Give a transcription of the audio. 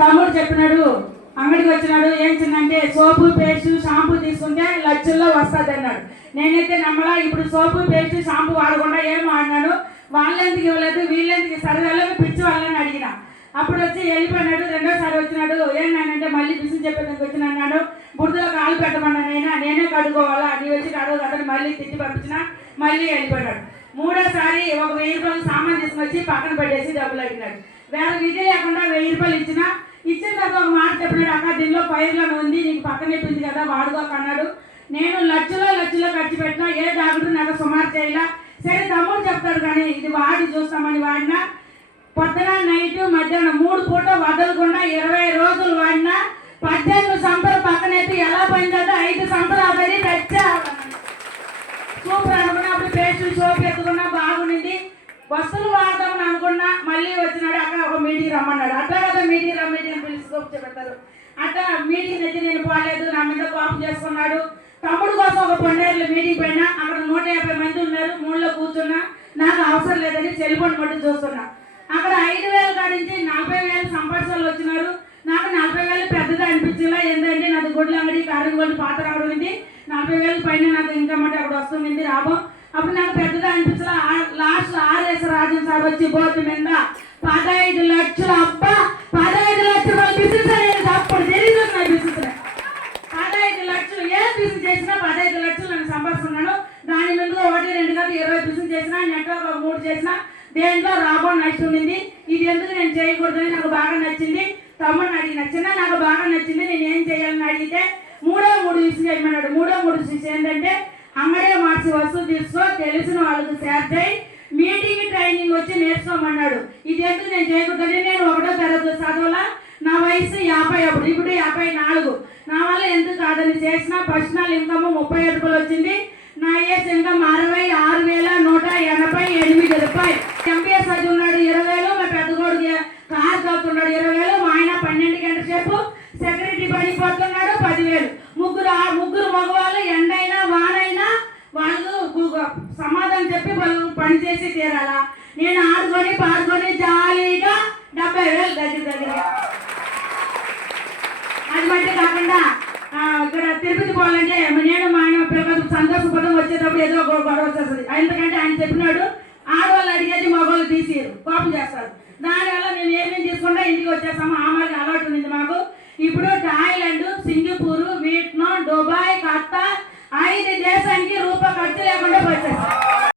తమ్ముడు చెప్పినాడు అంగడికి వచ్చినాడు ఏం చిన్నంటే సోపు పేస్ట్ షాంపూ తీసుకుంటే లక్షల్లో వస్తుంది అన్నాడు. నేనైతే నమ్మలా ఇప్పుడు సోపు పేస్ట్ షాంపూ వాడకుండా ఏం వాడినాడు వాళ్ళెందుకు ఇవ్వలేదు? వీళ్ళెందుకు సరే వెళ్ళదు పిచ్చి వాళ్ళని అడిగిన. అప్పుడు వచ్చి వెళ్ళిపోయినాడు రెండోసారి వచ్చినాడు. ఏంటంటే మళ్ళీ బిజినెస్ చెప్పేందుకు వచ్చిన అన్నాడు. బురదలో కాలు పెట్టమన్నా నైనా నేనే కడుకోవాలా నీ వచ్చి కడుగు అతను మళ్ళీ తిట్టి పంపించిన మళ్ళీ వెళ్ళిపోయినాడు. మూడోసారి ఒక వెయ్యి రూపాయలు సామాన్ తీసుకొచ్చి పక్కన పెట్టేసి డబ్బులు అడిగినాడు. వేరే విధి లేకుండా వెయ్యి రూపాయలు ఇచ్చిన ఇచ్చిన తర్వాత ఒక మాట చెప్పినాడు అక్క దీనిలో పైర్లో ఉంది? నీకు పక్కన చెప్పింది కదా వాడుకోక అన్నాడు. నేను లక్షలో లక్షలో ఖర్చు పెట్టినా ఏ డాక్టర్ నాకు సుమారు చేయలా. సరే తమ్ముడు చెప్తాడు కానీ ఇది వాడి చూస్తామని వాడినా పొద్దున నైట్ మధ్యాహ్నం మూడు పూట వదలకుండా ఇరవై రోజులు వాడినా పద్దెనిమిది సంపద పక్కన ఎలా పోయిందంటే ఐదు సంవత్సరాలు అది తెచ్చా సూపర్ అనుకున్నా అప్పుడు పేస్ట్ సోప్ ఎత్తుకున్నా బాగుండింది వస్తువులు వాడదామని అనుకున్నా మళ్ళీ వచ్చినాడు అక్కడ ఒక మీటింగ్ రమ్మన్నాడు. అట్లా కదా మీటింగ్ రమ్మ అని పిలిచి కూర్చోబెడతారు అట్లా మీటింగ్ అయితే నేను పోలేదు నా మీద కోపం చేసుకున్నాడు తమ్ముడు కోసం ఒక పన్నెండు మీటింగ్ పోయినా అక్కడ నూట యాభై మంది ఉన్నారు మూడులో కూర్చున్నా. నాకు అవసరం లేదని సెల్ఫోన్ పట్టి చూస్తున్నా. అక్కడ ఐదు వేల కాడి నుంచి నలభై వేలు సంపాదించాలు వచ్చినారు. నాకు నలభై వేలు పెద్దది అనిపించిందా ఏంటంటే నాది గుడ్ల అంగడి కారు గొడ్డు పాత రావడం ఉంది. నలభై వేలు పైన నాకు ఇన్కమ్ అంటే అక్కడ వస్తుంది రాబో. అప్పుడు నాకు పెద్దగా అనిపించలా. లాస్ట్ ఆర్ఎస్ రాజన్ సార్ వచ్చి బోర్డు మీద పదహైదు లక్షలు అప్ప పదహైదు లక్షలు బిజినెస్ అనేది అప్పుడు తెలియదు నా బిజినెస్ పదహైదు లక్షలు ఏ బిజినెస్ చేసినా పదహైదు లక్షలు నేను సంపాదిస్తున్నాను. దాని ముందు ఒకటి రెండు కాదు ఇరవై బిజినెస్ చేసినా నెట్వర్క్ ఒక మూడు చేసినా దేంట్లో రాబో నష్టం ఇది ఎందుకు నేను చేయకూడదని నాకు బాగా నచ్చింది. తమ్ముడు అడిగిన చిన్న నాకు బాగా నచ్చింది. నేను ఏం చేయాలని అడిగితే మూడో మూడు విషయం చేయమన్నాడు మూడో మూడు విషయం ఏంటంటే అంగడే మార్చి వస్తువు తీసుకో తెలిసిన వాళ్ళకి షేర్ మీటింగ్ ట్రైనింగ్ వచ్చి నేర్చుకోమన్నాడు. ఇది ఎందుకు నేను చేయకూడదని నేను ఒకటో తరగతి చదవాలా? నా వయసు యాభై అప్పుడు ఇప్పుడు యాభై నాలుగు. నా వల్ల ఎందుకు కాదని చేసిన పర్సనల్ ఇన్కమ్ ముప్పై ఐదు రూపాయలు వచ్చింది. నా ఏజ్ ఇన్కమ్ అరవై ఆరు వేల నూట ఎనభై ఎనిమిది రూపాయలు. ఎంపీఎస్ అది ఉన్నాడు ఇరవై వేలు మా పెద్ద కొడుకు కార్ చదువుతున్నాడు ఇరవై వేలు మా ఆయన పన్నెండు గంటల సేపు సెక్యూరిటీ పడిపోతున్నాడు పదివేలు. ముగ్గురు ముగ్గురు మగవాళ్ళు ఎండైనా వానైనా పని చేసి తీరాలా? నేను ఆడుకొని పాడుకొని జాలీగా డెబ్బై వేలు దగ్గర దగ్గర. అది మట్టి కాకుండా ఇక్కడ తిరుపతి పోవాలంటే నేను మా ఆయన పిల్లలు సంతోషపదం వచ్చేటప్పుడు ఏదో ఒక గొడవ వచ్చేస్తుంది. ఎందుకంటే ఆయన చెప్పినాడు ఆడవాళ్ళు అడిగేది మగవాళ్ళు తీసిరు కోపం చేస్తారు. దానివల్ల మేము ఏమేమి తీసుకుంటా ఇంటికి వచ్చేస్తాము ఆ మరి అలవాటు ఉంది మాకు. ఇప్పుడు Thailand Singapore Vietnam Dubai Qatar ఐదు దేశానికి రూపాయి